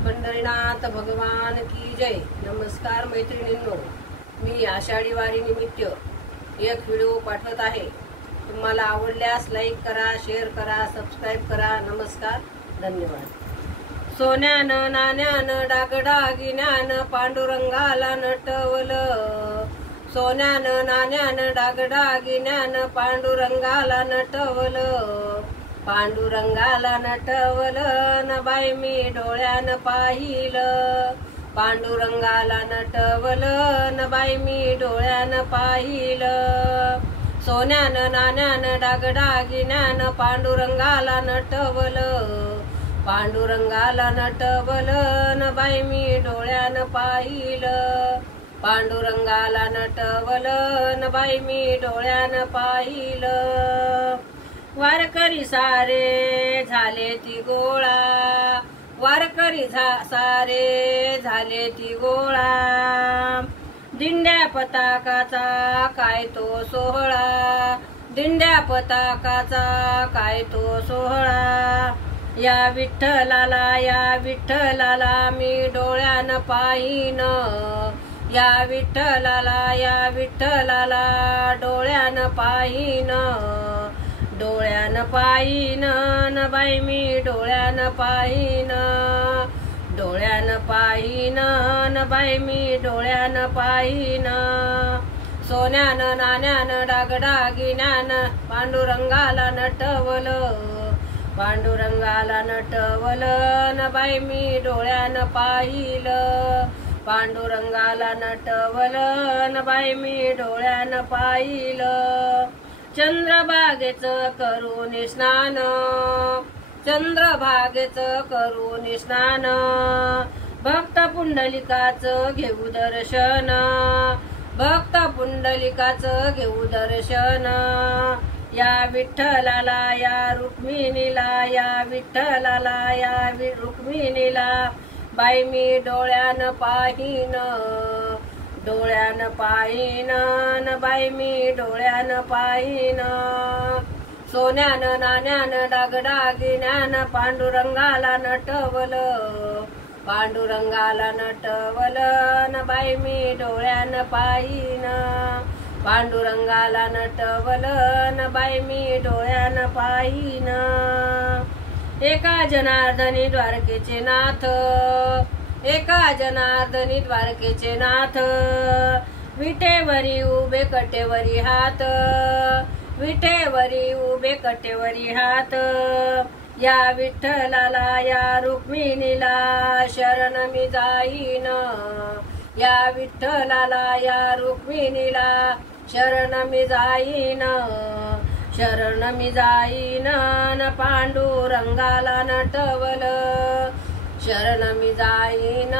पंढरीनाथ भगवान की जय। नमस्कार मैत्रिणींनो, मी आषाढी वारी निमित्त एक व्हिडिओ पाठवत आहे। तुम्हाला आवडल्यास लाईक करा, शेअर करा, सबस्क्राइब करा। नमस्कार, धन्यवाद। सोन्यानं नाण्यानं डागडागिन्यानं पांडुरंगाला नटवलं, सोन्यानं नाण्यानं डागडागिन्यानं पांडुरंगाला नटवलं, पांडुरंगाला नटवलं न बाई मी डोळ्यानं पाहिलं, पांडुरंगाला नटवलं न बाई मी डोळ्यानं पाहिलं, सोन्यानं नाण्यानं डागडागिन्यानं पांडुरंगाला नटवलं, पांडुरंगाला नटवलं न बाई मी डोळ्यानं पाहिलं, पांडुरंगाला नटवलं न बाई मी डोळ्यानं पाहिलं। वारकरी सारे झाले ती गोळा, वारकरी सारे झाले ती गोळा, दिंड्या पताकाचा काय तो सोहळा, दिंड्या पताकाचा काय तो सोहळा, या विठ्ठलाला या विठ्ठलाला मी डोळ्यानं पाहीन, या विठ्ठलाला या विठ्ठलाला डोळ्यानं पाहीन, डोळ्यानं पाहीन न बाई मी डोळ्यानं पाहीन, डोळ्यानं पाहीन न बाई मी डोळ्यानं पाहीन, सोन्यानं नाण्यानं डागडागिन्यानं पांडुरंगाला नटवलं, पांडुरंगाला नटवलं न बाई मी डोळ्यानं पाहिलं, पांडुरंगाला नटवलं न बाई मी डोळ्यानं पाहिलं। चंद्रभागेचं करून स्नान, चंद्रभागेचं करून स्नान, भक्त पुंडलिकाचं घेऊ दर्शन, भक्त पुंडलिकाचं घेऊ दर्शन, या विठ्ठलाला या रुक्मिणीला या विठ्ठलाला या रुक्मिणीला बाई मी डोळ्यानं पाहीन, डोळ्यानं पाहीन न बाई मी डोळ्यानं पाहीन, सोन्यानं नाण्यानं डागडागिन्यानं पांडुरंगाला नटवलं, पांडुरंगाला नटवलं न बाई मी डोळ्यानं पाहीन, पांडुरंगाला नटवलं न बाई मी डोळ्यानं पाहीन। एका जनार्दनी द्वारकेचे नाथ, एका जनार्दनी द्वारकेचे नाथ, विटेवरी उभे कटेवरी हात, विटेवरी उभे कटेवरी हात, या विठ्ठलाला या रुक्मिणीला शरण मी जाईन, या विठ्ठलाला या रुक्मिणीला शरण मी जाईन, शरण मी जाईन न पांडुरंगाला नटवलं, शरण मी जाईन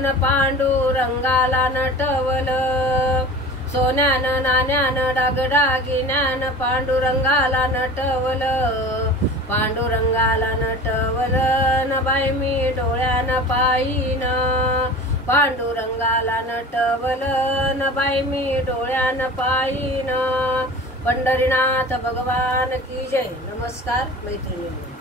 न पांडुरंगाला नटवलं, सोन्यानं नाण्यानं डागडागिन्यानं पांडुरंगाला नटवलं, पांडुरंगाला नटवलं न बाई मी डोळ्यानं पाहीन, पांडुरंगाला नटवलं न बाई मी डोळ्यानं पाहीन। पंढरीनाथ भगवान की जय। नमस्कार मैत्रिणी।